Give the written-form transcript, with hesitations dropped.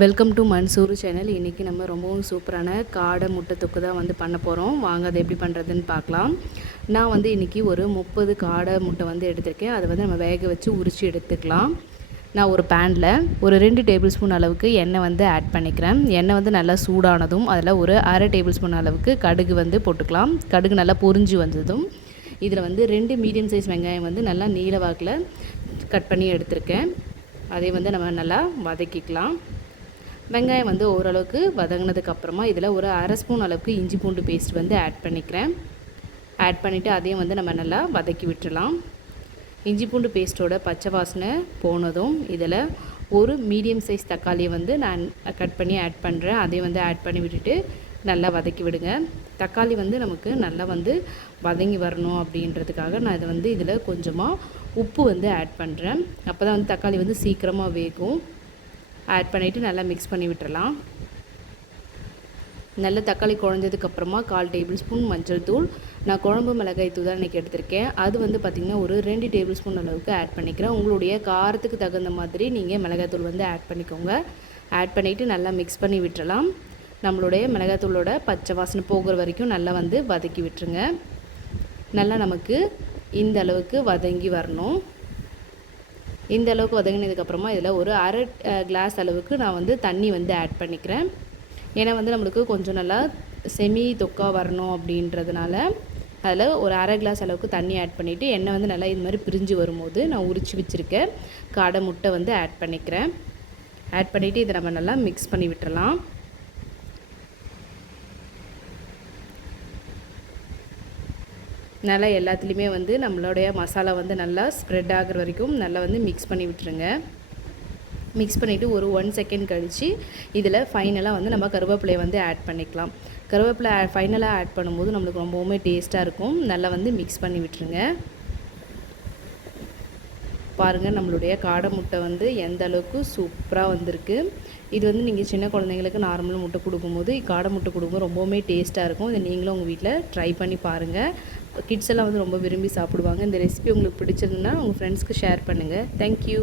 Welcome to Mansoor channel. இன்றைக்கி நம்ம ரொம்பவும் சூப்பரான காடை முட்டை தொக்கு தான் வந்து பண்ண போகிறோம். வாங்க அதை எப்படி பண்ணுறதுன்னு பார்க்கலாம். நான் வந்து இன்றைக்கி ஒரு 30 காடை முட்டை வந்து எடுத்திருக்கேன். அதை வந்து நம்ம வேக வச்சு உரித்து எடுத்துக்கலாம். நான் ஒரு பேனில் ஒரு 2 டேபிள் ஸ்பூன் அளவுக்கு எண்ணெய் வந்து ஆட் பண்ணிக்கிறேன். எண்ணெய் வந்து நல்லா சூடானதும் அதில் ஒரு அரை டேபிள் ஸ்பூன் அளவுக்கு கடுகு வந்து போட்டுக்கலாம். கடுகு நல்லா பொரிஞ்சு வந்ததும் இதில் வந்து 2 மீடியம் சைஸ் வெங்காயம் வந்து நல்லா நீல வாக்கில் கட் பண்ணி எடுத்திருக்கேன். அதை வந்து நம்ம நல்லா வதக்கிக்கலாம். வெங்காயம் வந்து ஓரளவுக்கு வதங்கினதுக்கப்புறமா இதில் ஒரு அரை ஸ்பூன் அளவுக்கு இஞ்சி பூண்டு பேஸ்ட் வந்து ஆட் பண்ணிக்கிறேன். ஆட் பண்ணிவிட்டு அதையும் வந்து நம்ம நல்லா வதக்கி விட்டுடலாம். இஞ்சி பூண்டு பேஸ்ட்டோட பச்சை வாசனை போனதும் இதில் ஒரு மீடியம் சைஸ் தக்காளியை வந்து நான் கட் பண்ணி ஆட் பண்ணுறேன். அதையும் வந்து ஆட் பண்ணி விட்டுட்டு நல்லா வதக்கி விடுங்க. தக்காளி வந்து நமக்கு நல்லா வந்து வதங்கி வரணும் அப்படின்றதுக்காக நான் இதை வந்து இதில் கொஞ்சமாக உப்பு வந்து ஆட் பண்ணுறேன். அப்போ தான் வந்து தக்காளி வந்து சீக்கிரமாக வேகும். ஆட் பண்ணிவிட்டு நல்லா மிக்ஸ் பண்ணி விட்டுறலாம். நல்ல தக்காளி குழஞ்சதுக்கப்புறமா 1/4 டேபிள் ஸ்பூன் மஞ்சள் தூள், நான் குழம்பு மிளகாய் தூள் தான் இன்றைக்கி எடுத்திருக்கேன். அது வந்து பார்த்திங்கன்னா ஒரு 2 டேபிள் ஸ்பூன் அளவுக்கு ஆட் பண்ணிக்கிறேன். உங்களுடைய காரத்துக்கு தகுந்த மாதிரி நீங்கள் மிளகாய் தூள் வந்து ஆட் பண்ணிக்கோங்க. ஆட் பண்ணிவிட்டு நல்லா மிக்ஸ் பண்ணி விட்டுறலாம். நம்மளுடைய மிளகாய் தூளோட பச்சை வாசனை போகிற வரைக்கும் நல்லா வந்து வதக்கி விட்டுருங்க. நல்லா நமக்கு இந்த அளவுக்கு வதங்கி வரணும். இந்த அளவுக்கு வதங்கினதுக்கப்புறமா இதில் ஒரு அரை கிளாஸ் அளவுக்கு நான் வந்து தண்ணி வந்து ஆட் பண்ணிக்கிறேன். ஏன்னா வந்து நம்மளுக்கு கொஞ்சம் நல்லா செமி தொக்காக வரணும் அப்படின்றதுனால அதில் ஒரு அரை கிளாஸ் அளவுக்கு தண்ணி ஆட் பண்ணிவிட்டு எண்ணெய் வந்து நல்லா இது மாதிரி பிரிஞ்சு வரும்போது நான் உரித்து வச்சுருக்கேன் காடை முட்டை வந்து ஆட் பண்ணிக்கிறேன். ஆட் பண்ணிவிட்டு இதை நம்ம நல்லா மிக்ஸ் பண்ணி விட்டுறலாம். நல்லா எல்லாத்துலேயுமே வந்து நம்மளுடைய மசாலா வந்து நல்லா ஸ்ப்ரெட் ஆகிற வரைக்கும் நல்லா வந்து மிக்ஸ் பண்ணி விட்டுருங்க. மிக்ஸ் பண்ணிவிட்டு ஒரு 1 செகண்ட் கழித்து இதில் ஃபைனலாக வந்து நம்ம கருவேப்பிலையை வந்து ஆட் பண்ணிக்கலாம். கருவேப்பிலை ஃபைனலாக ஆட் பண்ணும்போது நம்மளுக்கு ரொம்பவுமே டேஸ்ட்டாக இருக்கும். நல்லா வந்து மிக்ஸ் பண்ணி விட்டுருங்க. பாருங்கள், நம்மளுடைய காடை முட்டை வந்து எந்த அளவுக்கு சூப்பராக வந்திருக்கு. இது வந்து நீங்கள் சின்ன குழந்தைங்களுக்கு நார்மலாக முட்டை கொடுக்கும்போது காடை முட்டை கொடுக்கும்போது ரொம்பவுமே டேஸ்ட்டாக இருக்கும். இதை நீங்களும் உங்கள் வீட்டில் ட்ரை பண்ணி பாருங்கள். கிட்ஸ் எல்லாம் வந்து ரொம்ப விரும்பி சாப்பிடுவாங்க. இந்த ரெசிபி உங்களுக்கு பிடிச்சிருந்ததுன்னா உங்கள் ஃப்ரெண்ட்ஸ்க்கு ஷேர் பண்ணுங்கள். தேங்க்யூ.